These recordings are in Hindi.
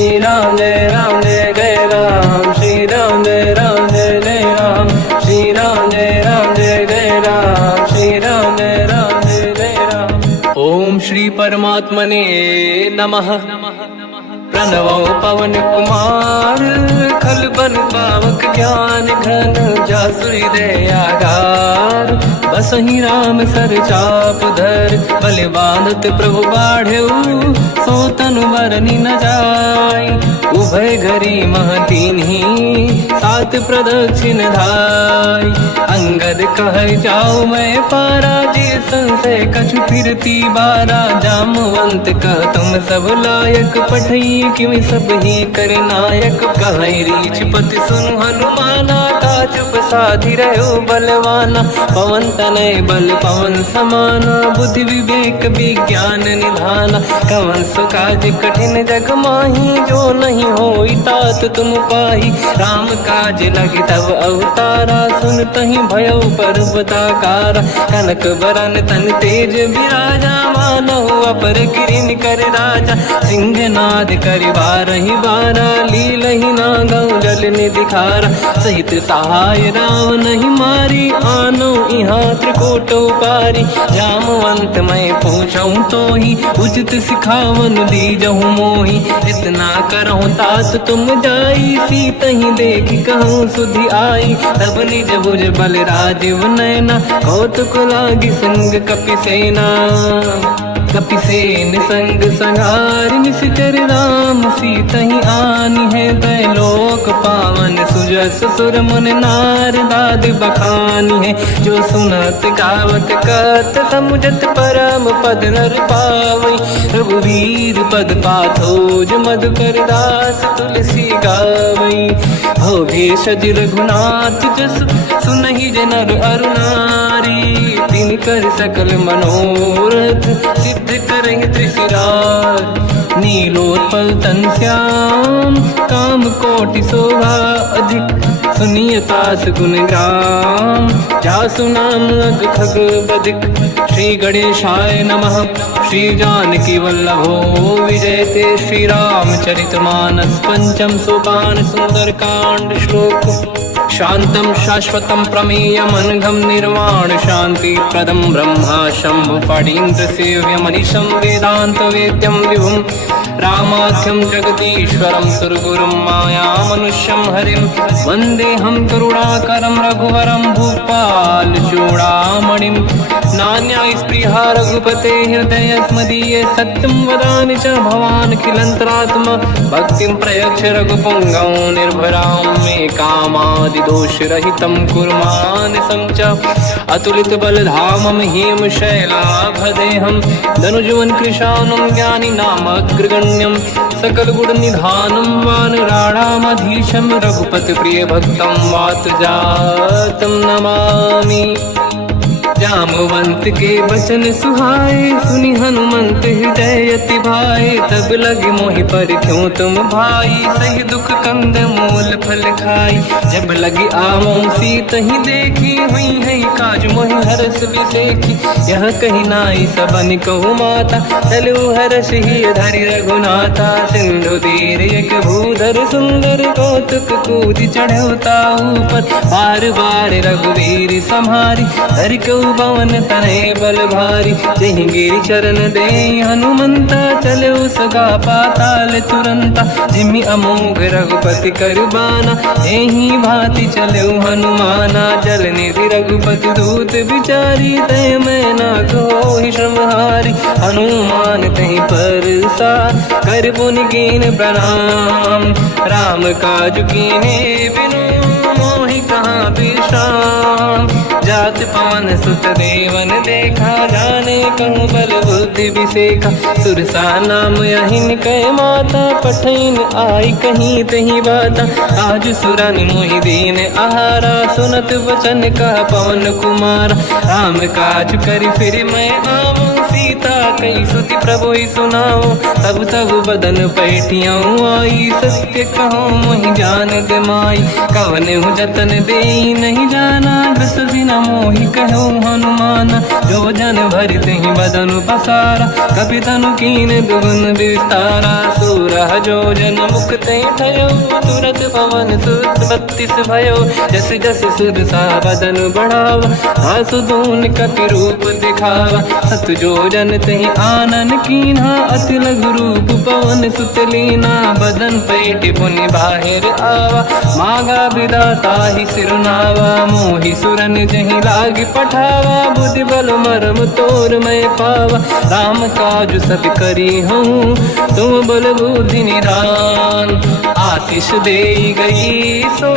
श्री राम जय जय राम, श्री राम जय जय राम, श्री राम जय जय राम, श्री राम जय जय राम। ओम श्री परमात्मने नमः। प्रणवो पवन कुमार, खल बन पावक ज्ञान घन, जासुरी दयागार। बसहि राम सर चाप धर, बल बांधत प्रभु बाढ़ऊ, सो तनु बरनि न जाय। उभय घरी महतीन्ही, सात प्रदक्षिण धाय। अंगद कह जाओ मैं पारा, जी संशय कछु फिरती बारा। जामवंत कह तुम सब लायक, पठई किमि सब ही कर नायक। कहै रीछ पति सुनु हनुमाना, काचुप साधि रहो बलवाना। पवन तनय बल पवन समाना, बुद्धि विवेक विज्ञान निधाना। कवन सो काज कठिन जग माही, जो नहीं होई तात तुम पाही। राम काज लगे तब अवतारा, सुन तहि भयो पर्वताकारा। कनक बरन तन तेज विराजा, मानहु अपर किरिन कर राजा। सिंहनाद करि बारहि बारा, लीलहि नागौ जल निधि खारा। सहित सहाय राम नहीं मारी, आनो इहाँ त्रिकोटौ पारी। जामवंत मैं पूछऊँ तोहि, उचित सिखावन दीजहु मोहि। इतना करहु तात तुम जाई, सीतहि देखि कहूँ सुधि आई। तब निज भुज बल राजीव नयना, कौतुक लागी संग कपिसेना। कपिसेन संग संहार, निशिचर राम सीतहि आनी है। दैलोक पावन सुजस सुर मुन नार, दाद बखानी है। जो सुनत गावत कहत, समुझत परम पद नर पावै। रघुवीर पद पाथोज, मधुकर दास तुलसी गावै। भोगेशज रघुनाथ जस, सुनहि जनर अरु नारी। तिन कर सकल मनोरथ, सिद्ध करहि त्रिशिरार। नीलोत्पल तन श्याम, काम कोटि शोभा अधिक। सुनिय तास गुण ग्राम, जासु नाम अग खग बदिक। श्री गणेशाय नमः। श्री जानकी वल्लभो विजयते, श्री रामचरित मानस। पंचम सोपान सुंदर कांड श्लोक। शांतं शाश्वतं प्रमेयमनघं, निर्वाण शांति प्रदं ब्रह्मा शंभु फणीन्द्र सेव्यमनिशं। वेदांत वेद्यं विभुं रामाख्यं जगदीश्वरं, सुरगुरुं मायामनुष्यं हरिं। वन्देऽहं करुणाकरं रघुवरं, भूपाल चूडामणिं। नान्यास्पृहा रघुपते हृदयस्मदीये, सत्यं वदामि च भवान् खिलन्तरात्मा। भक्तिं प्रयच्छ रघुपुङ्गं, निर्भरां मे कामादिदोषरहितं कुर्मानसं च। अतुलित बलधामं हेम शैलाभदेहं, धनुजवन कृशानं ज्ञानी नामग्रगण्यं। सकल गुण निधानं वानराणामधीशं, रघुपति प्रिय भक्तं वातजातं नमामि। जामवंत के बचन सुहाए, सुनि हनुमंत हृदय अति भाए। तब लगे मोहि पर क्यों तुम भाई, सही दुख कंद मूल फल खाई। जब लगी आवों सीतहि देखी, हुई है काज मोहि हरस बिसेखी। यह कही नाई सबन कहु माता, चलु हरष ही धरि रघुनाथा। सिंधु तीर एक भूधर सुंदर, कौतुक कूदि चढ़ऊ ताऊ पर। बार बार रघुवीर सम्हारी, धरि कहु पवन तनय बल भारी। जहि गिरि चरण दे हनुमंता, चलो सगा पाताल तुरंता। जिमि अमोघ रघुपति कर बाना, एहि भांति चलो हनुमाना। जल निधि रघुपति दूत बिचारी, तय मैं ना कोहि श्रमहारी। हनुमान तहि परसा, कर पुनि कीन प्रणाम। राम काज कीने बिनु, मोहि कहाँ विश्राम। जात पवन सुत देवन देखा, जाने कहूँ बल बुद्धि विसेखा। सुरसा नाम यहिन कै माता, पठैन आई कहीं तही बाता। आज सुरन मोहि दीन आहारा, सुनत वचन कह पवन कुमार। राम काज करि फिर मैं आवूं, सीता कई सुति प्रभु ही सुनाओ। तब तब बदन पैठियाऊँ आई, सत्य कहो मोहि जान दे माई। कवन हूँ जतन दे नहीं जाना, बिससी न मोहि कहो हनुमान। जो जन भरित ही बदन पसारा, कपि तनु कीन दुगुन विस्तारा। सूरह जो जन मुक्त भयो, तुरत पवन सुत 32 भयो। जस जस सुर सा बदन बढ़ावा, आसुदून कपि रूप दिखावा। सत जो जन तहि आनन कीन्हा, अति लघु रूप पवन सुत लीना। बदन पैठ पुनि बाहिर आवा, मागा विदाता ही सिरुनावा। मोहि सुरन जहि लाग पठावा, बुद्धि बल मरम तोर मैं पावा। राम काज सब करी हूँ, तुम बल बुद्धि निधान। आशीष दे गई सो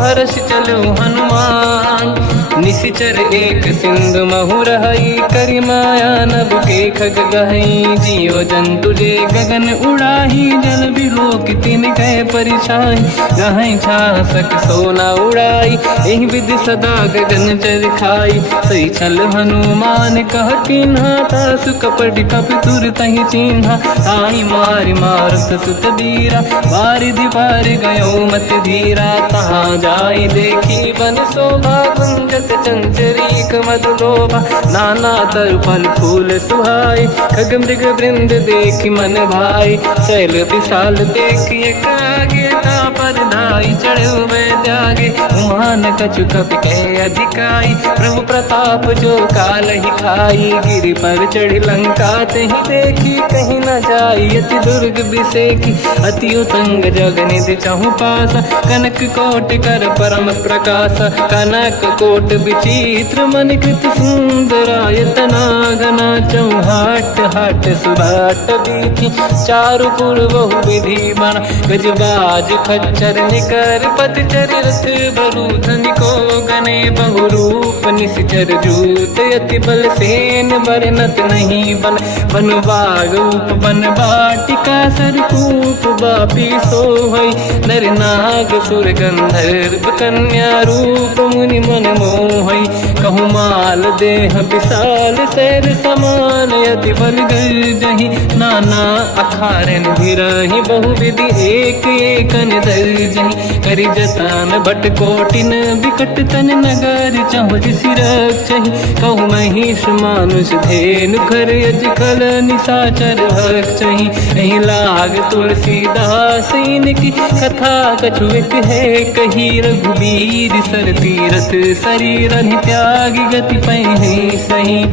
हर्ष चलो हनुमान। निशिचर एक सिंधु महु रहई, करि माया नभ के खग गहई। जीव जंतु जे गगन उड़ाही, जल बिलोक तिन कह परिछाई। गहई छासक सोना उड़ाई, एहि विधि सदा गगन चर खाई। सही छल हनुमान कह किन्हा, तासु कपट कप तुर तहि चिन्हा। आई मारि मारत सुत बीरा, बारिधि पार गयो मत धीरा। तहाँ जाई देखी बन शोभा, गुंजत चंचरीक मधुलोभा। नाना तरु फल फूल सुहाई, खग मृग वृंद देखि मन भाई। शैल विशाल देखि एक आगे, तापर धाई चढ़ु मैं त्यागे। उमान कछु कपि कह अधिकाई, प्रभु प्रताप जो काल ही खाई। गिरि पर चढ़ी लंका तहि देखी, कहीं न जाई अति दुर्ग बिसेकी। अति उतंग जग निधि चहु पासा, कनक कोट कर परम प्रकाश। कनक कोट विचित्र मन कृत सुंदरायतना। घना चौहाट हाट सुभाट बीथी, चारु पुर बहु विधि बना। गजबाज खच्चर निकर पतचर, रथ बरु धनिको गने बहु रूप। निशिचर जूत अति बल सेन, बरनत नहीं बन। बन बाग उप बन बाटिका, सरकूप बापी सोहई। नर नाग सुर गंधर्व कन्या, रूप मुनि मन मोहई। कहु माल देह विशाल, शैल समान अति बल गर्जहि। नाना अखारन भिरहि, बहु विधि एक एकन दर्जहि। करि जतन भट कोटिन, बिकट तन नगर चहु जिसि रक्षहि। कहु महिष मानुष धेनु, खर यज खल निशाचर भक्षहि। एहि लाग तुलसीदास इनकी, कथा कछु एक है कही। रघुबीर सर तीरथ शरीर, त्यागी गति पहि सही।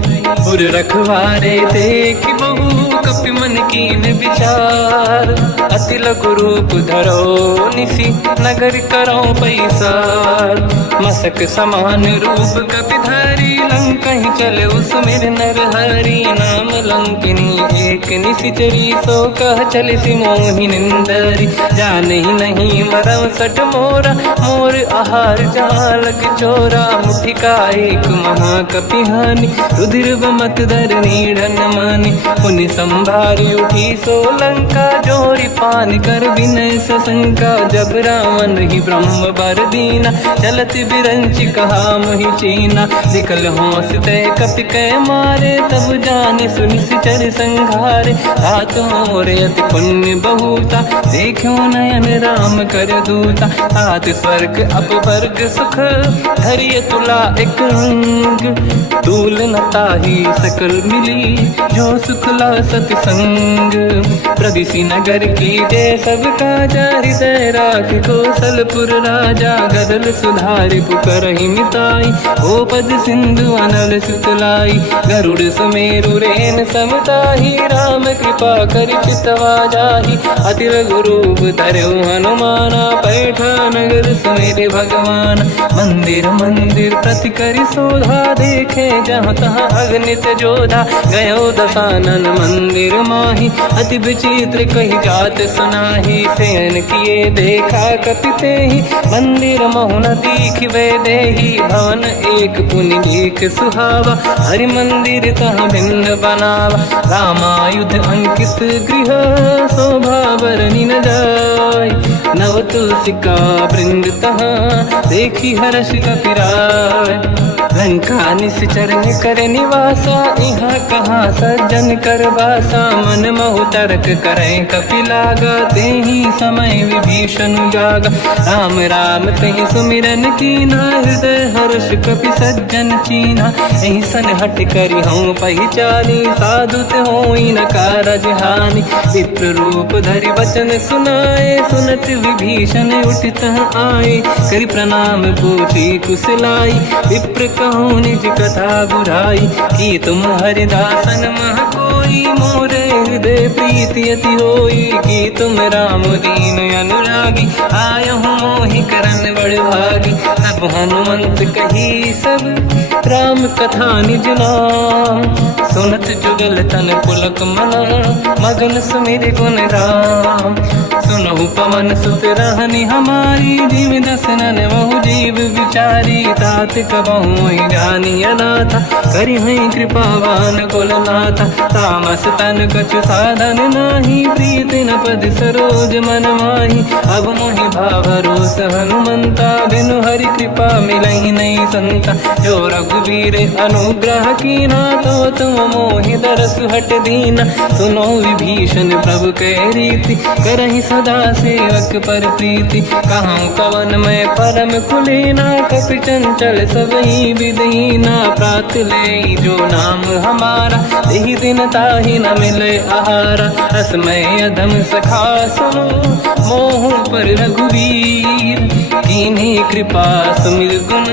पुर रखवारे देख बहु, कपि मन कीन विचार। अति लघु रूप धरो निसी, नगर करो पैसार। मसक समान रूप कपि धारी, लंका ही चले उसमें नर हरि। नाम लंकिनी एक निशिचरी, सो कह चले सि मोहि निंदरी। जान ही नहीं मरव सठ मोरा, मोर आहार जालक चोरा। मुठिका एक महाकपि हानि, रुधिर बमत धर नीढ़न मानि। पुनि संभारी उठी सो लंका, जोरी पान कर विनय सशंका। जब रावण ही ब्रह्म बर दीना, चलत बिरंचि कहा मोहि चीना। निकल होश तय कपि कै मारे, तब जानि सुनि सिचर संघारे। हाथ मोरे अति पुण्य बहुता, देखो नयन राम कर दूता। हाथ स्वर्ग अपवर्ग सुख, धरिय तुला एक अंग। तूल न ताहि सकल मिली, जो सुख ला सत संग। प्रदिशि नगर की जय सब काजा, हृदय राख कौशलपुर राजा। गदल सुधारि पुकरहि मिताई, ओ पद सिंधु अनल सुतलाई। गरुड़ सुमेरु रेन समताहि, राम कृपा करि चितवा जाहि। अति लघु रूप धरौ हनुमाना, पैठा नगर सुमेरे भगवान। मंदिर मंदिर प्रति करि शोधा, देखे जहाँ तहाँ अगणित जोधा। गयो दशानन मंदिर माहि, अति विचित्र कही जात सुनाहि। शयन किए देखा कपि तेहि, मंदिर महु न दीखिबे देहि। भवन एक पुनि दीख सुहावा, हरि मंदिर तहाँ भिन्न बनावा। रामायुध अंकित गृह, शोभा बरनि न जाय। नव तुलसिका वृंद तहाँ, देखी हर्ष कपि राय। लंका निश्चर कर निवासा, यहाँ कहाँ सज्जन कर बासा। मन महु तर्क करें कपिलागा, तेहि समय विभीषण जागा। राम राम तेहि सुमिरन कीना, हृदय हर्ष कपि सज्जन चीना। एहि सन हट करि हूँ पहिचानी, साधु होई न कारज हानि। विप्र रूप धरि वचन सुनाए, सुनत विभीषण उठित आए। करि प्रणाम पूछी कुशलाई, विप्र कहूँ निज कथा बुराई। कि तुम हरिदासन मह कोई, मोरे हृदय प्रीति अति होई। कि तुम राम दीन अनुरागी, आयहु मोहि करन बड़ भागी। तब हनुमंत कही सब राम कथा निज नाम, सुनत जुगल तन पुलक मना, मगन सुमिर गुण राम। सुनहु पवन सुत रहनि हमारी, जीव दसनन महु जीव विचारी। तात कबहु जानी अनाथा, करि हैं कृपावान कुलनाथा। तामस तन कछु साधन नाही, प्रीति न पद सरोज मन माही। अब मोहि भावरोस हनुमंता, बिनु हरि कृपा मिलहि नहीं संता। जो रघुवीर अनुग्रह कीना, तो तुम मोहि दरस हट दीना। सुनो विभीषण प्रभु के रीति, करहि सदा सेवक पर प्रीति। कहूँ कवन मैं परम कुलीना, कपि चंचल सबहि विदहीना। प्रात ले जो नाम हमारा, तेहि दिन ताहि न मिले आहारा। रसमय अधम सखा सुनो, मोह पर रघुवीर। कीन्ही कृपा सुमिर गुण,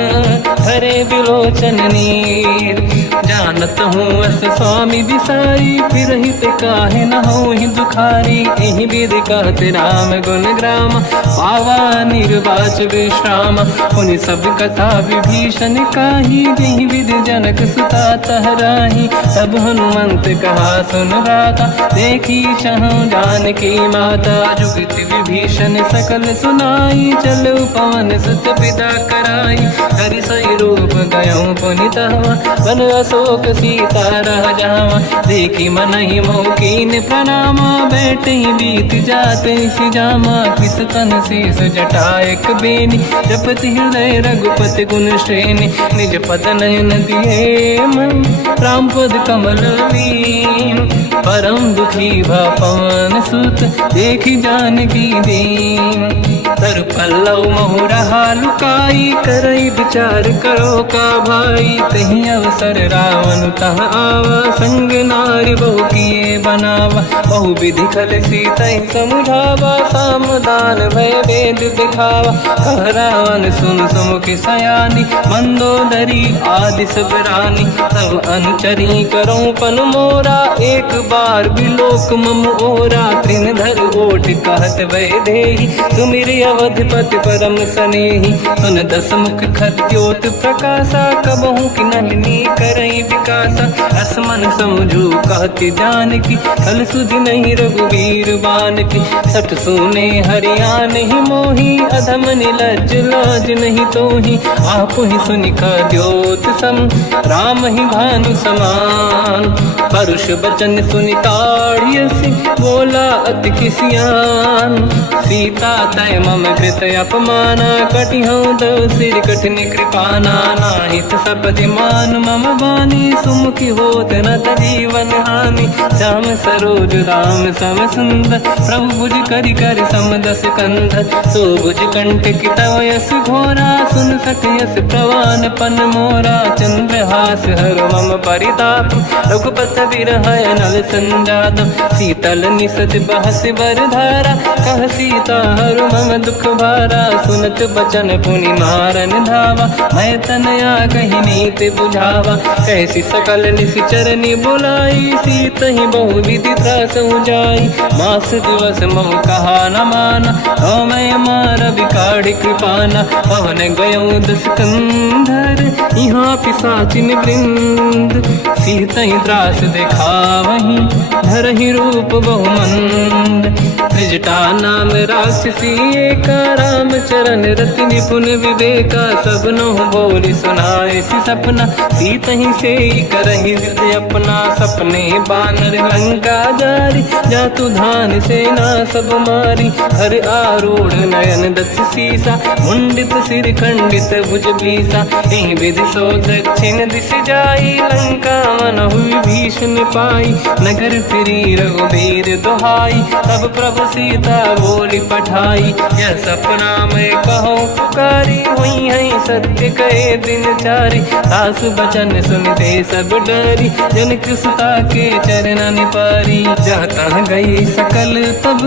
हरे बिलोचन नीर। जानत हूँ अस स्वामी बिसाई, फिर हित काहे न हो ही दुखारी। एहि विधि कहते राम गुण ग्राम, पावा निर्वाच विश्राम। पुनि सब कथा विभीषण काही, जेहि विधि जनक सुता तहराही। तब हनुमंत कहा सुन राता, देखी चहु जानकी माता। जुगति विभीषण सकल सुनाई, चलो पवन सुत पिता कराई। हरि सही रूप गयो पुनि तहवा, बन अशोक सीता रह जावा। देखी मनहि मोह कीन प्रणामा, बैठे बीत जाते सिजामा। किस तन शीस जटा एक बेनी, जपति हृदय रघुपति गुण श्रेणी। निज पद नयन दिए मन, राम पद कमल लीन। परम दुखी भा पवन सुत, देखी जानकी दीन। तर पल्लव महु रहा लुकाई, करई विचार करो का भाई। तहि अवसर रावण तह आवा, संग नारी बहु किए बनावा। बहु विधि खल सीतहि समुझावा, सामदान भय वेद दिखावा। कह रावण सुन सुमुख सयानी, मंदोदरी आदि सब रानी। सब अनुचरी करो पन मोरा, एक बार बिलोक मम ओरा। तृण धर ओठ कहत भय देहि, सुमिर अवधपति परम सनेहि। सुन दस मुख खद्योत प्रकाशा, कबहु कि नलिनी करई विकासा। असमन समझू कहति जानकी, खल सुधि नहीं रघुवीर बानकी। सठ सुने हरियाण ही मोही, अधम निलज्ज लाज नहीं तोही। आप ही सुनि खद्योत सम, राम ही भानु समान। परुष बचन सुनि ताड़ियसि, बोला अति किसियान। सीता तय मम कृत अपमाना, कटिहउँ दो सिर कठिन कृपाना। नाहित सपदि मान मम बानी, सुमुखी होत न जीवन हानि। श्याम सरोज राम सम सुंदर, प्रभु भुज करि कर समदस कंधर। सो भुज कंठ की तव यस घोरा, सुन सठ यस प्रवान पन मोरा। चंद्रहास हर मम परिताप, रघुपत बिरहय नल संजात। शीतल निसत बहस बर धारा, कह सीता हर मम दुख भारा। सुनत बचन पुनि मारन धावा, मैं तनया कही नीति बुझावा। कैसी सकल निश्चरनि बुलाई, सीतहि बहु विधि त्रासहु जाई। मास दिवस मोह कहा न माना, तो मैं मार बिकाढ़ी कृपाना। पवन गयो दस कंधर, यहाँ पिशाचिन वृंद। सीतहि त्रास दिखावहीं, धरहि रूप बहुमंद। निजटा नाम राक्षसी एका, राम चरण रति निपुण विवेका, सबनो बोली सुनाए सी सपना, सीत ही से करहि हृदय अपना, सपने बानर लंका जारी, जातु धान सेना सब मारी, हर आरूढ़ नयन दस सीसा, मुंडित सिर खंडित भुज बीसा, एहि विधि सो दक्षिण दिश जाई, लंका मनहु विभीषण पाई, नगर फिरी रघुबीर दुहाई, तब प्रभु सीता बोली पठाई, यह सपना मैं कहो पुकारी, हुई है सत्य कहे दिन चारी, सास बचन सुनते सब डरी, जनक सुता के चरण निपारी, जहाँ तहाँ गई सकल तब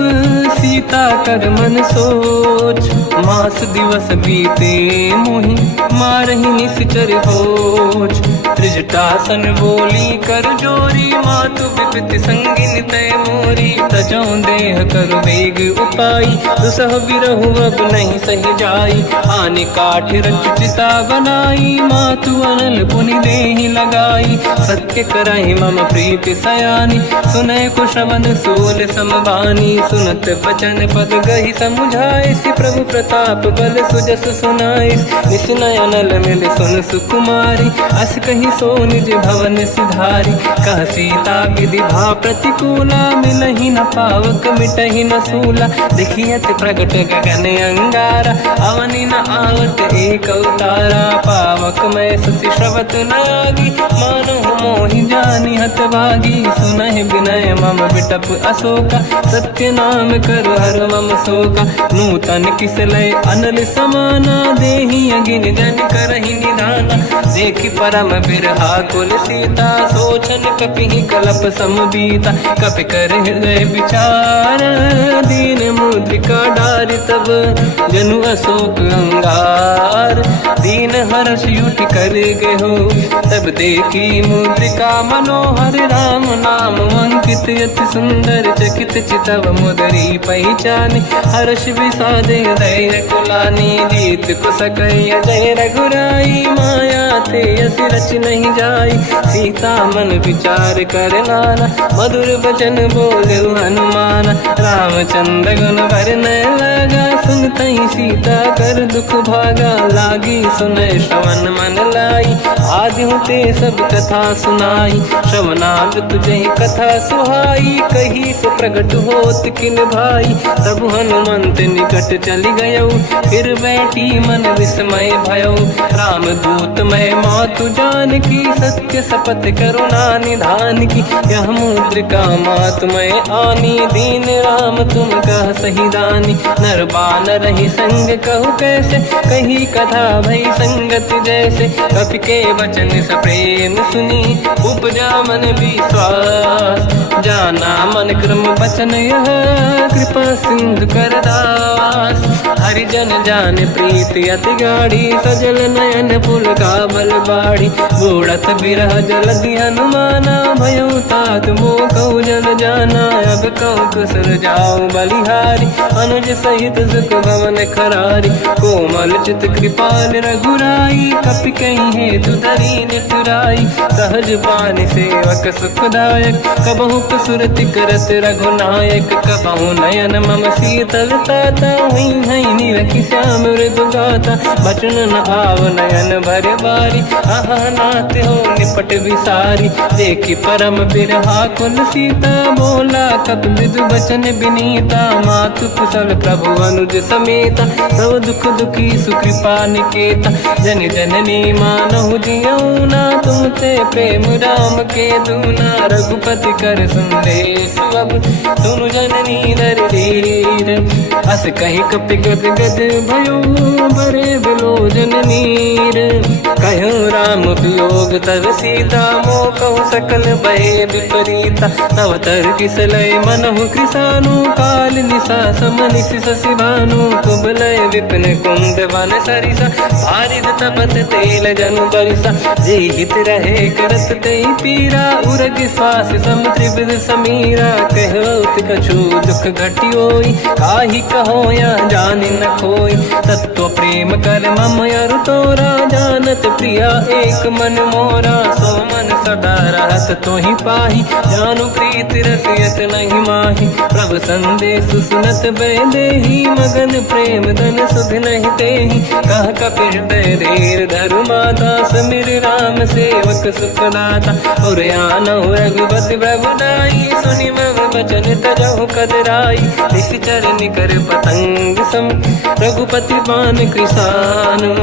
सीता कर मन सोच, मास दिवस बीते मोहि मारहि निश्चर होच, त्रिजटासन बोली कर जोरी, मातु विपति संगिन तय मोरी, तजौ देह कर वेग उपाई, दुसह बिरहु अब नहीं सही जाई, आने काठ रचिता बनाई, मातु अनल पुनि देहि लगाई, सत्य करहि मम प्रीति सयानी, सुनय को श्रवण सोल समबानी, सुनत बचन पद गहि समुझाए, सि प्रभु प्रताप बल सुजस सुनाई, निसनय अनल मिल सुन सुकुमारी, अस कहि सो निज भवन सिधारी, कह सीता विधि भा प्रतिकूला, मिलहि न पावक मिटहि न सूला, देखियत प्रगट गगन अंगारा, अवनि न आवत एक अवतारा, पावक मैं ससि श्रवत न आगी, मानो मोहि जानि हतभागी, सुनहि विनय मम विटप अशोका, सत्य नाम कर हर मम शोका, नूतन किसलय अनल समाना, देहि अगिन जन करहि निधाना, देखि परम बिरहा कुल सीता, सोचन कपिहि कलप समबीता, कपि कर हृदय विचार, दीन मुद्रिका डारि तब जनु अशोक अंगार, दीन हर्ष युति कर गयो, तब देखी मुद्रिका मनोहर, राम नाम अंकित अति सुंदर, चकित चितव मुदरी पहचान, हर्ष विषाद हृदय कुलानी, जीत को सकय जय रघुराई, माया ते असि रच नहीं जाई, सीता मन विचार कर नाना, मधुर बचन बोले हनुमान, रामचंद्र गुण वर्णय लगा, सुनतहि सीता कर दुख भागा, लागी सुनय श्रवण मन लाई, आदि होते सब कथा सुनाई, श्रवणागत तुझे कथा सुहाई, कही सो प्रगट होत किन भाई, तब हनुमंत निकट चली गयो, फिर बैठी मन विस्मय भयो, राम दूत मैं मातु जान की, सत्य शपथ करुणा निधान की, यह मुद्रिका मातु मैं आनी, दीन राम तुम कह सही दानी, नर बानर ही संग कहु कैसे, कही कथा भई संगति जैसे, कपि के वचन सप्रेम सुनी, उपजा मन विश्वास, जाना मन क्रम बचन यह, कृपा सिंधु कर दास, हरिजन जान प्रीति अति गाढ़ी, सजल नयन पुल का बल बाढ़ी, बूढ़त बिरह जलधि हनुमाना, भयो तात मोह कहु जन जाना, अब कहु कुसुर जाओ बलिहारी, अनुज सहित सुख भवन खरारी, कोमल चित कृपाल रघुराई, कपि कहीं हेतु धरी निठुराई, सहज पानि सेवक सुखदायक, कबहु कुसुरति करत रघुनायक, कबहु नयन मम शीतल ताता, हुई है निरखि श्याम मृदु गाता, बचन न आव नयन भर बारी, आहा नाथ हो निपट विसारी, देखी परम बिरहा कुल सीता, बोला कप विदु बचन बिनीता, मातु कुशल प्रभु अनुज समेता, सब दुख दुखी सुकृपा निकेता, जन जननी मानहु जियौना, तुम ते प्रेम राम के दूना, रघुपति कर संदेश अब सुनु जननी दर धीर, अस कहि कपि गद गद भयो, बरे बिलोचन नीर, कहो राम वियोग तब सीता, मोह कहु सकल भय विपरीता, तव तर किसलय मनहु कृसानु, काल निशा समनिशि शशि भानु, कुबलय विपिन कुंद वन सरिसा, बारिद तपत तेल जनु बरिसा, जे हित रहे करत ते पीरा, उरग श्वास सम त्रिविध समीरा, कहत कछु दुख घटियोई, काहि कहो या जानि न खोई, तत्व प्रेम कर मम अरु तोरा, जानत प्रिया एक मन मोरा, सो मन सदा रहत तोहि पाहि, जानु प्रीति रसियत नहीं माहि, प्रभु सब संदेश सुनत बैदेही मगन प्रेम धन सुध नहीं तेहि कह कपि हृदय धीर धरु माता समिर राम सेवक सुखदाता और आनौ रघुपति प्रभुदाई सुनि मम वचन तजहु कदराई निश्चर निकर पतंग सम रघुपति पान कृसानु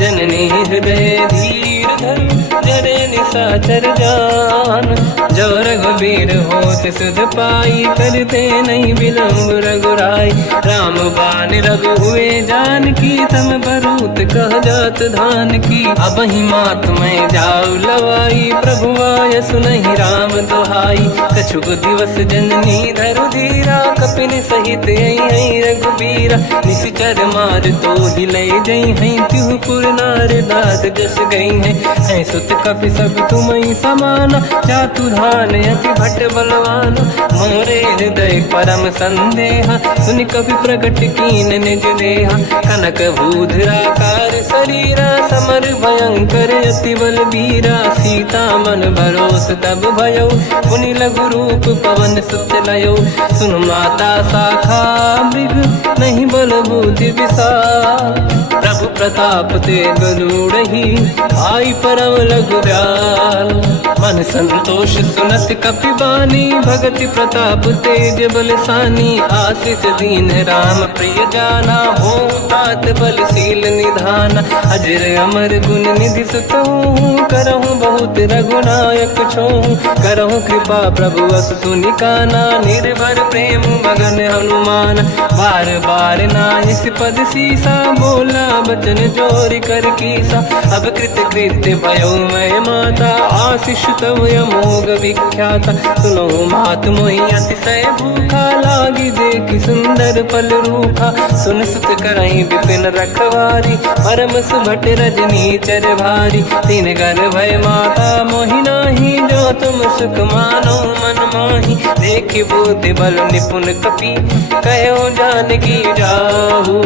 जननी हृदय धीर धरु जरे निशाचर जान जो रघुबीर होत सुध पाई करते नहीं विलम्ब रघुराई राम बान रघु हुए जान की तम बरूत कह जात धान की अब ही मात में जाऊ लवाई प्रभु आय सुनहि राम दोहाई कछुक दिवस जननी धरु धीरा कपिन सहित आई रघुबीरा निश्चर मार तो ही ले जई हैं तिहुपुर नार दाद जस गई है सुत कपि सब तुम समाना चातुधान अति भट बलवान मोरे हृदय परम संदेहा सुनि कपि प्रकट कीन निज देहा कनक भूधराकार शरीरा समर भयंकर अति बलबीरा सीता मन भरोस तब भयो पुनि लघु रूप पवन सुत लयो सुन माता शाखा मृग नहीं बल बुद्धि विशाल प्रभु प्रताप ते गरुड़हि आई परम लघु दयाल मन संतोष सुनत कपि बानी भगति प्रताप तेज बलसानी आशीष दीन राम प्रिय जाना हो तात बलशील निधान अजर अमर गुण निधि सुतहु करहु बहुत रघुनायक छोहु करहु कृपा प्रभु अस सुनि काना निर्भर प्रेम मगन हनुमान बार बार नाहिस पद सीसा बोला बचन जोरि कर कीसा अब कृत कृत्य भयो मैं माता आशीष तव अमोघ विख्याता सुनो मात मोहि अतिशय भूखा लागी देखि सुंदर फल रूखा सुन सुत करहि विपिन रखवारी परम सुभट रजनी चर भारी तीन घर भय माता मोहि नाही जो तुम सुख मानो मन माही देखि बुद्धि बल निपुण कपि कहो जानकी जाहू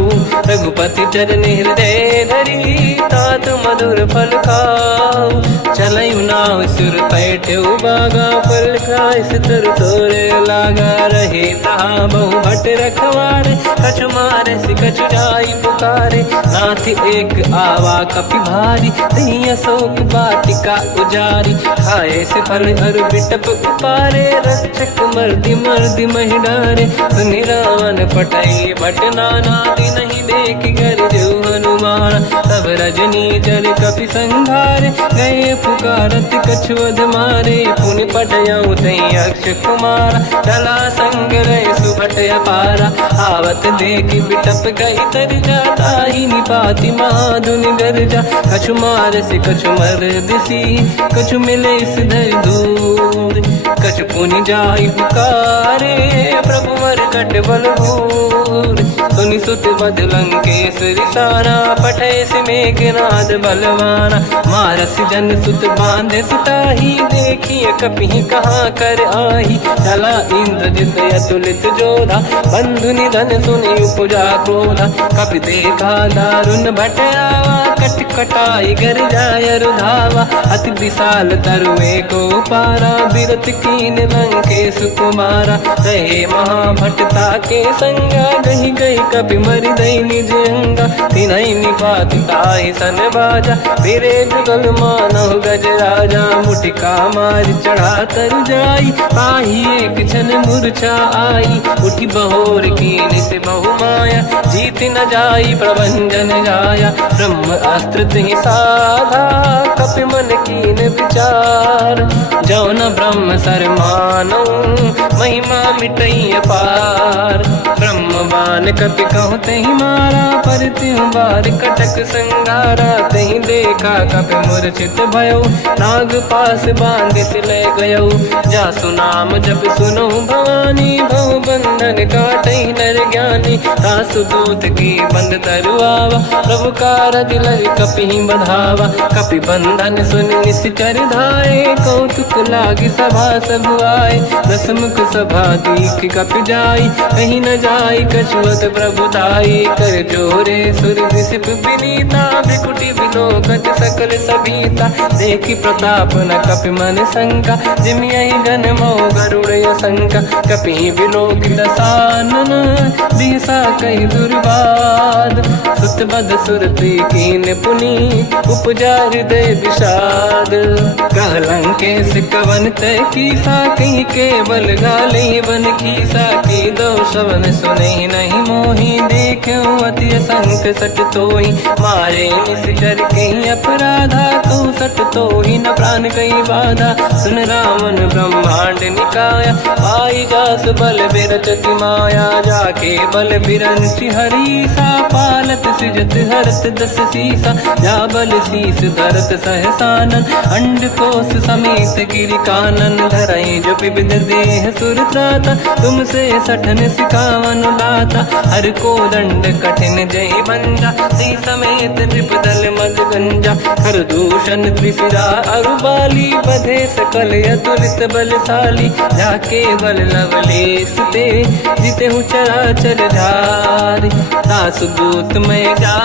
रघुपति चरण हृदय धरी तात मधुर फल खाऊ चलयु नाव सुर पैठ्यु बागा फल खाय सितर तोरे लागा रहे तहा बहु भट रखवारे कछु मारे सि कछु जाई पुकारे नाथ एक आवा कपि भारी तही अशोक वाटिका उजारी खाए से फल अरु बिटप उपारे रक्षक मर्दि मर्दि महि डारे सुनि रावण पटई भट नाना दिन नहीं देख कर जो हनुमान तब रजनी चर कपि संघारे गए पुकारत कछुअध मारे पुनि पटयऊ तई अक्ष कुमार चला संग रहे सुभट अपारा आवत देखि बिटप गई तर जाता ही निपाति माधुनि गर्जा कछु मार से कछु मर दिसी कछु मिले इस धर दूर कछु पुनि जाई पुकारे प्रभु वर कट बलभूर सुनि सुत बद लंकेश्वरी सारा पठे से मेघनाद बलवाना मारस जन सुत बांधे सुताही देखिए कपि कहाँ कर आही चला इंद्रजित अतुलित जोधा बंधु निधन सुनि उपजा क्रोधा कपि देखा दारुण भट आवा कट कटाई गर जाय रुधावा अति विशाल तरुए को पारा बिरत कीन लंकेश कुमारा रहे महाभटता के संगा गही गई कपि मरि दई निज अंगा तिनहि निपात ताहि सन बाजा फिरे जुगल मानव गज राजा मुटिका मार चढ़ा तर जाई पाही एक क्षण मूर्छा आई उठी बहोर कीन से बहु माया जीत न जाई प्रभंजन जाया ब्रह्म अस्त्र तिहि साधा कपि मन कीन विचार जो न ब्रह्म सर मानो महिमा मिटई अपार ब्रह्म बान कपि कहु तहि मारा पर त्यों बार कटक संगारा तहि देखा कपि मूर्छित भयो नाग पास बांध से ले गयो जासु नाम जप सुनो भवानी भव बंधन काटहि नर ज्ञानी तासु दूत की बंद तरुआवा प्रभु कारज लग कपि बधावा कपि बंधन सुन निश्चर धाये कौतुक लागी सभा सब आए दसमुख सभा दीख कपि जाई कहीं न जाई कछुअ सुत प्रभुताई कर जोरे सुर विसिप विनीता भ्रिकुटी विलोकत सकल सबीता देखी प्रताप न कपि मन शंका जिमियहि गण मो गरुड़ शंका कपि विलोकित दसानन दिशा कई दुर्वाद सुत बद सुरति कीन पुनी उपजा हृदय विषाद कहलंके सिकवन तय कीसा कहीं केवल गाले बन कीसा की दो शवन सुने नहीं मोही देखो अति संत सट तोही मारे निश्चर कहीं अपराधा तो सट तोही न प्राण कहीं बाधा सुन रावण ब्रह्मांड निकाया पाई जास बल बिरचति माया जाके बल बिरंचि हरीसा पालत सृजत हरत दस सीसा जा बल शीस धरत सहसानन अंड कोश समेत गिरि कानन धरई जो विविध देह सुर त्राता तुमसे सठन सिखावन लाता हर को दंड कठिन जय बंजा सी समेत नृपदल मद गंजा हर दूषण त्रिशिरा अरुबाली बधे सकल अतुलित बलशाली जाके बल लवलेस ते जिते हूँ चराचर धारी दास दूत में जा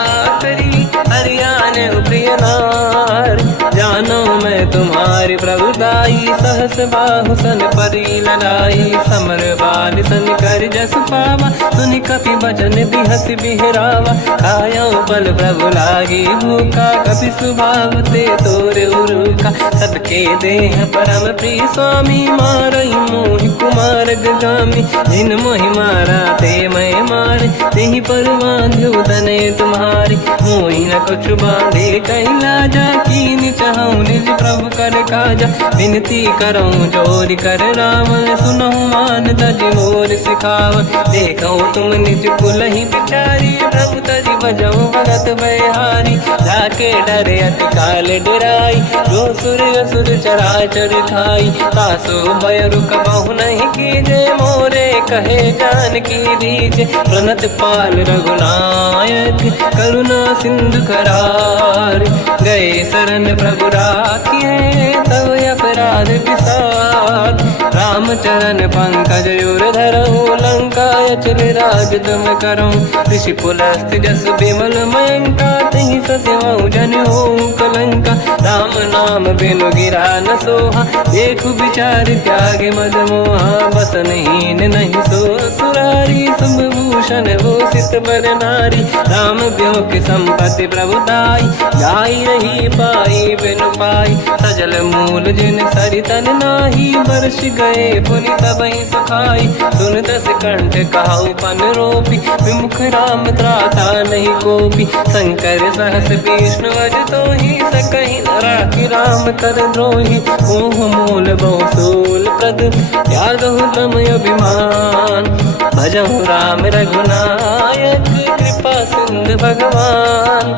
करी हरियाण प्रिय नार जानो मैं तुम्हारी प्रभुताई सहस बाहु सन परी लड़ाई समर बाल सन कर जस पावा सुनि कपि बचन बिहस बिहरावा खायो बल प्रभु लागी भूखा कपि सुभाव ते तोरे उरुका सबके देह परम प्रिय स्वामी मारई मोहि कुमार गगामी जिन मोहि मारा ते मैं मारे तेहि पर बांधो तने तुम्हारी मोहि न कुछ बांधे कहीं लाजा कीन चाहूं निज प्रभु कर काजा विनती करूं जोरी कर रावण सुनो मान तज मोर सिखाव देखो तुम निज कुल ही बिचारी प्रभु तज बजो भगत बहारी जाके डरे अति काल डराई जो सुर असुर चराचर खाई तासो भय रुक बहु नहीं कीजे मोरे कहे जान की दीजे प्रणत पाल रघुनायक करुणा सिंधु करार गए शरण प्रभु राखिए तब अपराध विसार रामचरण पंकज युर धरऊ लंका अचल राज तुम करो ऋषि पुलस्त जस विमल मयंका तहि सत्यमऊ जन हो कलंका राम नाम बिनु गिरा न सोहा देखु विचार त्याग मद मोहा बसनहीन नहीं सो सुरारी सुभूषण भूषित बर नारी राम ब्यों की संपत्ति प्रभुताई जाई रही पाई बिनु पाई सजल मूल जिन सरितन नाही वर्ष गए पुनि तबहि सुखाई सुन दस कंठ कहाऊ पन रोपी विमुख राम त्राता नहीं कोपी शंकर सहस विष्णु अज तो ही सकहि न राखि राम कर द्रोही मोह मूल बहु सूल प्रद त्यागहु तम अभिमान भजहु राम रघुनायक कृपा सिंधु भगवान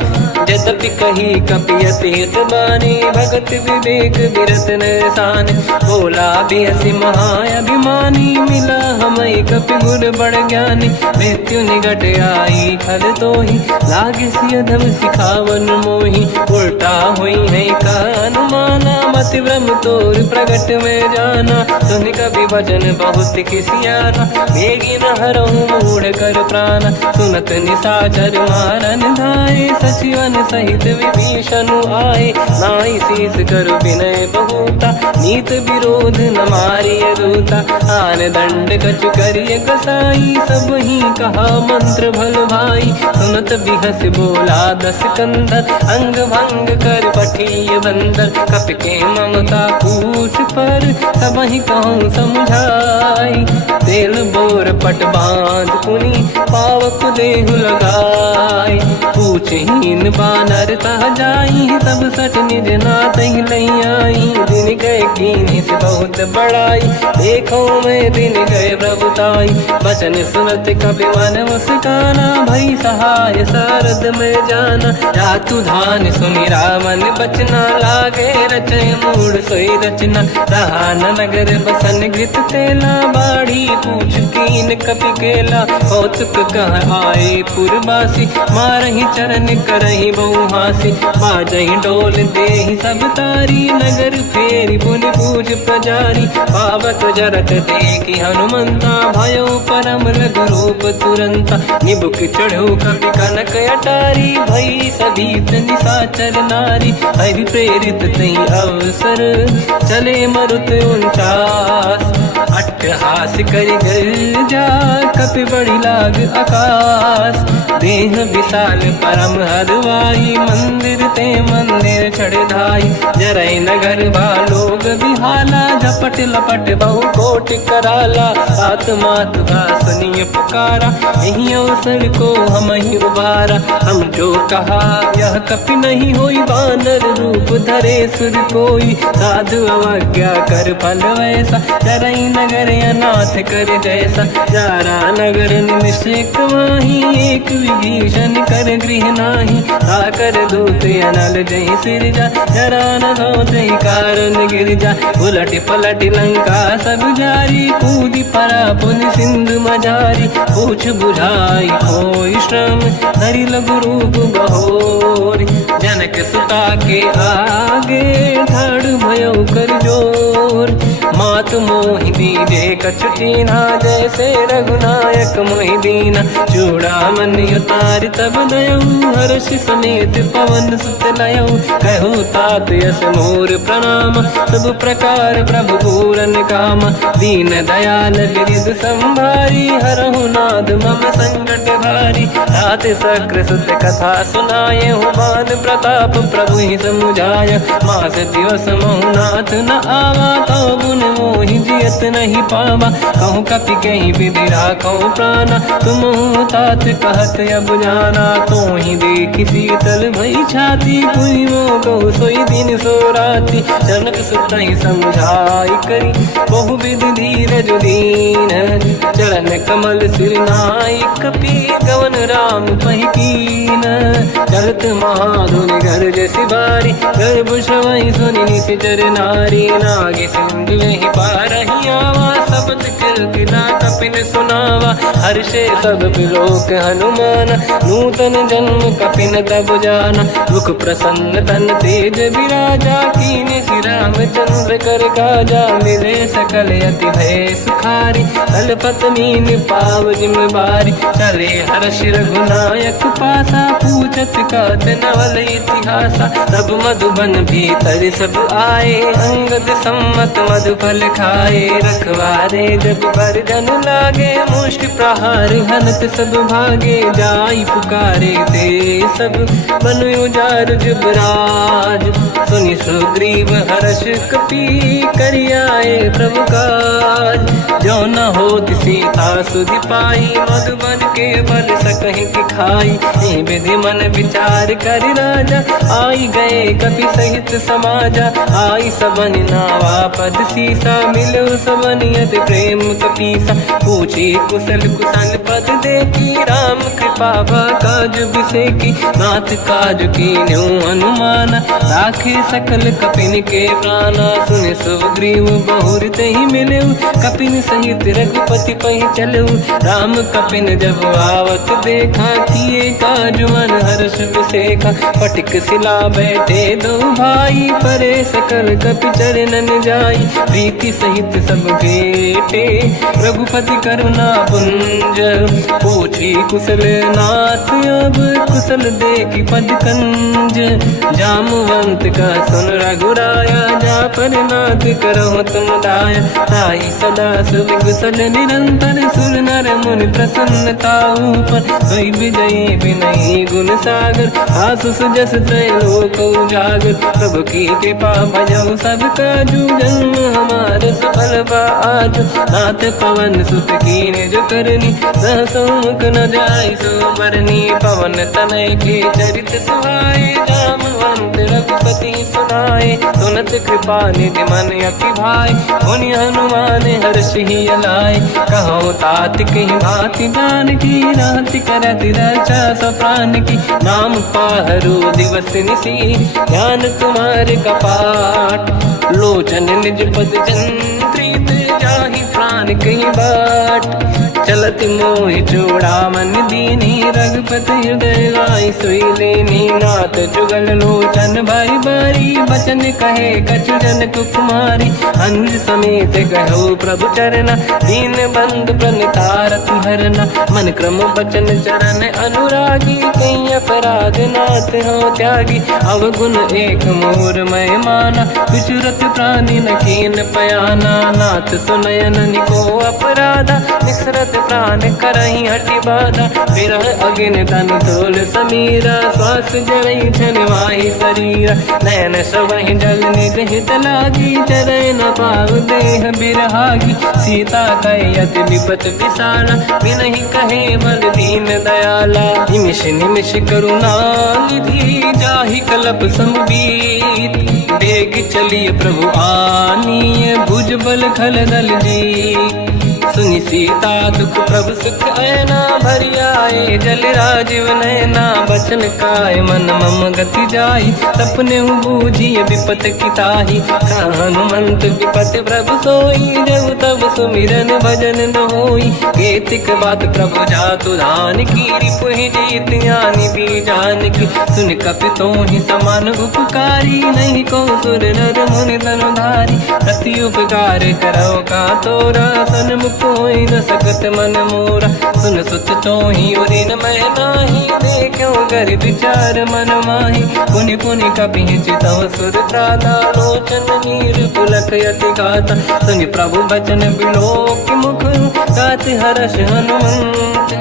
यद्यपि कही कपियति हित बानी भगत विवेक बिरत निशान बोला बिहसी महाअभिमानी मिला हमें कपि गुर बड़ ज्ञानी मृत्यु निकट आई खल तो ही लागे सियधम सिखावन मोही उल्टा हुई है का अनुमाना मति ब्रह्म तोर प्रगट में जाना सुन कभी भजन बहुत खिसियाना बेगी न हरहु मूढ़ कर प्राण सुनत निशाचर मारन धाये सचिवन सहित विभीषण आए नाई शीस कर विनय बहुता नीत विरोध न मारिय दूता आन दंड कछु करिय कसाई सब ही कहा मंत्र भल भाई सुनत बिहस बोला दस कंदर अंग भंग कर पठिय बंदर कपि के ममता पूछ पर सब ही कहूँ समझाई तेल बोर पट बांध पुनि पावक देहु लगाई पूछहीन बानर तह जाई सब सट निज नाथ ही लई आई दिन गए कीनी से बहुत बड़ाई देखो मैं दिन गए प्रभुताई बचन सुनत कपि मन मुस्काना भई सहाय सारद में जाना जातु धान सुनि रामन बचना लागे रचय मूड सोई रचना रहा नगर बसन घृत तेला बाढ़ी पूछ कीन कपि केला कौतुक कह आए पुरबासी मारहि चरण करहि कहीं बहु हासी बाजही डोल देहि सब तारी नगर फेरी पुनि पूज प्रजारी पावत जरत देखी हनुमंता भयो परम लघु रूप तुरंता निबुक चढ़ो कपि कनक अटारी भई सभीत निशाचर नारी हरि प्रेरित तई अवसर चले मरुत 49 अट्टहास करि गर्जा कपि बड़ी लाग आकाश देह विशाल परम हरवाई मंदिर ते मंदिर चढ़ धाई जरई नगर बालोग बिहाला झपट लपट बहु कोट कराला आत्मात सुनिय पुकारा यही अवसर को हम ही उबारा हम जो कहा यह कपि नहीं होई वानर रूप धरे सुर कोई साधु अवज्ञा कर फल वैसा जरई नगर अनाथ कर जैसा जारा नगर निमिषक माही एक विभीषण कर गृह नाही आकर दूत अनल जय सिरजा जरा न सोते कारण गिरजा उलट पलट लंका सब जारी कूदी परा पुन सिंधु मजारी पूछ बुझाई कोई श्रम धरि लघु रूप बहोरी जनक सुता के आगे ठाड़ भयो कर जोर मात मोहि दीजे कछु कीन्हा जैसे रघुनायक मोहि दीना चूड़ामणि उतारि तब दयऊ हर्ष समेत पवन सुत लयऊ कहु तात यस मोर प्रणाम सब प्रकार प्रभु पूरन काम दीन दयाल गिरिध संभारी हरहु नाद मम संकट भारी तात सक्र सुत कथा सुनाये हुमान प्रताप प्रभु ही समुझाय मास दिवस महुनाथ न आवा तो गुण मोहि जियत नहीं पावा कहूँ कपि कहीं विधि राखो प्राणा तुम तात कहत अब जाना तो ही देखी शीतल भई छाती कोई वो कहु सोई दिन सो राती जनक सुत ही समझाई करी बहु विधि धीरज दीन चरण कमल सिर नाई कपि गवन राम पहिकीन चलत महाधुनि गर्ज सिबारी गर्भ श्रवई सुनि निशिचर नारी नागे सिंधु ही पारही आवा शब्द कीर्तिना कपिन सुनावा हर्षे सब बिलोक हनुमान नूतन जन्म कपिन तब जाना मुख प्रसन्न तन तेज विराजा कीने श्री रामचंद्र कर काजा मिले सकल अति भय सुखारी कलपत मीन पाव जिम्मेवारी चले हर्ष रघुनायक पासा पूछत कात नवल इतिहासा तब मधुबन भीतर सब आए अंगद सम्मत मधुफल खाए रखवारे जब बरजन लागे मुष्टि प्रहार हनत सब भागे जाई पुकारे ते सब बनु उजार जुबराज सुनि सुग्रीव हर्ष कपि करियाए प्रभु काज जो न होत सीता सुधि पाई मधुबन के बल सकहि खाई हे विधि मन विचार कर राजा आई गए कपि सहित समाजा आई सबन नावा पद सीसा मिलो सबनियत प्रेम कपीसा पूछी कुशल कुशल पद देखी राम कृपा काज बिसेकी नाथ काज की न्यू हनुमान राखे सकल कपिन के प्राणा सुन सुग्रीव बहुर ही मिले कपिन सहित रघुपति पहि चलऊ राम कपिन जब आवत देखा किए काज मन हर्ष बिसेखा पटिक सिला बैठे दो भाई परे सकल कपि चरणन जाई प्रीति सहित सब बेटे रघुपति करुणा पुंज पूछी कुशल नाथ अब कुशल देखी पद कंज जामवंत का सुन रघुराया जा पर नाथ करो तुम दाया ताई सदा सुख कुशल निरंतर सुर नर मुनि प्रसन्नता ऊपर सोई विजयी विनयी गुण सागर आसु सुजस तय लोक उजागर प्रभु की कृपा भजऊ सब काजू जन्म हमार सफल आज नाथ पवन सुत कीने जो करनी सहसमुख न जाय सो मरनी पवन तनय के चरित सुहाए जामवंत रघुपति सुनाए सुनत कृपा निधि मन अति भाई मुनि हनुमान हर्ष ही अलाय कहो तात कहीं भांति जान की राति करत रक्षा सप्रान की नाम पाहरो दिवस निसी ध्यान तुम्हारे कपाट लोचन निज पद जंत्रित जाहि प्राण कहीं बाट चलत मोहि चूड़ामन दीनी रघुपति हृदय लाई सोई लेनी नाथ जुगल लोचन बारी बारी बचन कहे कछु जन कुमारी हंस समेत कहो प्रभु चरना दीन बंद प्रणितारत हरना मन क्रम बचन चरण अनुरागी कई अपराध नाथ हो त्यागी अवगुण एक मोर मैं माना विचुरत प्राणी न कीन पयाना नाथ सुनयन निको अपराधा निसरत प्राण करही हटि बाधा विरह अगिन तन तोल समीरा श्वास जरई छन वाही शरीरा नयन सबहि जल निज हित लागी चरय न पाव देह बिरहागी सीता कहे अति विपत विसाला बिनहि कहे बल दीन दयाला निमिष निमिष करुणा निधि जाहि कलप समबीत बेग चलिए प्रभु आनीय भुज बल खल दल जी सुनि सीता दुख प्रभु सुख ऐना भरि आए जल राजीव नैना बचन काय मन मम गति जाई सपने बूझिए विपत किताही हनुमंत विपत प्रभु सोई जब तब सुमिरन भजन न होई केतिक बात प्रभु जातु धान की रिपुहि जीत ज्ञानी भी जान की सुन कपितों ही समान उपकारी नहीं को सुर नर मुनि धनुधारी प्रति उपकार करो का तोरा सन्मुख कोई न सकत मन मोरा सुन सुत चोही उरी न मैं नाही देखो कर विचार मन माही पुनि पुनि कपि चितव सुर त्राता लोचन नीर पुलक यति गाता सुनि प्रभु बचन बिलोक मुख गात हर्ष हनुमंत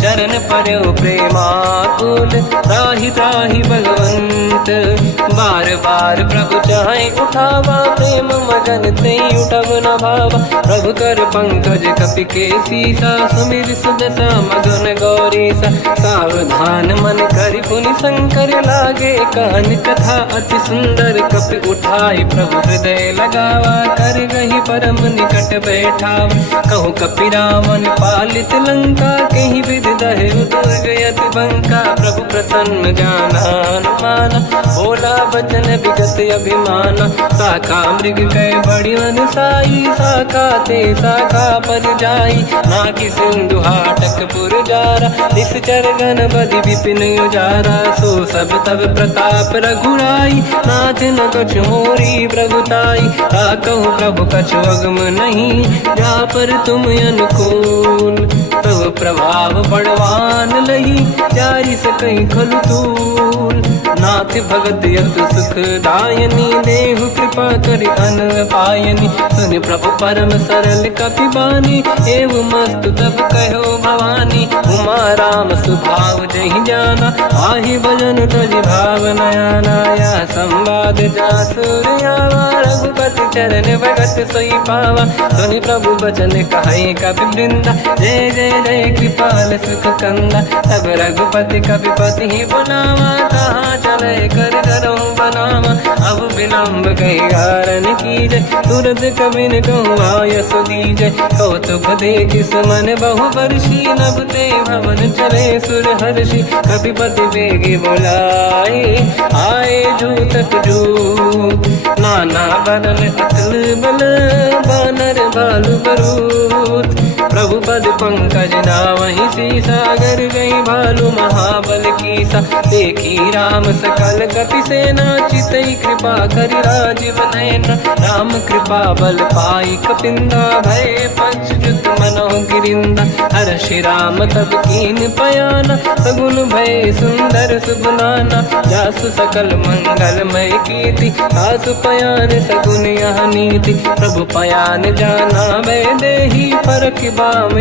चरण पर्यो प्रेमाकुल त्राहि त्राहि भगवंत बार बार प्रभु चाहे उठावा प्रेम मगन ते उठब न भावा प्रभु कर पंकज कपि के सीसा सुमिर सुदशा मगन गौरीसा सावधान मन करि पुनि शंकर लागे कान कथा अति सुंदर कपि उठाई प्रभु हृदय लगावा कर गही परम निकट बैठाव कहु कपि रावण पालित लंका कहीं विधि दहे दुर्ग यति बंका प्रभु प्रसन्न जाना हनुमाना बोला बचन विगत अभिमाना शाखा मृग कह बड़ी साई शाखा ते शाखा पर जाई नाकि सिंधु हाटक पुर जारा निश्चर गण बधि विपिन उजारा सो सब तब प्रताप रघुराई नाथ न कछु मोरी प्रभुताई कहूँ प्रभु कछु अगम नहीं जा पर तुम अनुकूल तब प्रभाव बड़वान लही जारी सकई खलु तूल नाथ भगत यत सुख दायनी देहु कृपा करि अन पायनी सुन प्रभु परम सरल कपि बानी एव मस्तु तब कहो भवानी उमा राम सुभाव जहि जाना आहि भजन तजि भाव नयाना या संवाद जासुर आवा रघुपति चरण भगत सोई पावा सुनि प्रभु बचन कहे कपि वृंदा जय जय जय कृपाल सुख कंदा तब रघुपति कपिपति ही बनावा कहाँ चले कर करो बनावा अब विलम्ब कही कारण कीजय तुरंत कबिन कहूँ आयस दीजय कौतुक देख सुमन बहु वर्षी नभ ते भवन चले सुर हर्षि कपिपति बेगी बोलाए आए जूतक जूत नाना बदल अतल बल बानर बालु बरूत प्रभु पद पंकज नावहि सी सागर गई भालू महाबल कीसा देखी राम सकल कपि सेना चितई कृपा करि राजीव नयन राम कृपा बल पाई कपिंदा भय पक्षुत मनो गिरिंदा हर्षि राम तब कीन पयाना सगुन भय सुंदर सुबनाना जासु सकल मंगलमय कीर्ति आसु पयान सगुन यह नीति प्रभु पयान जाना मैं देही फरक बाम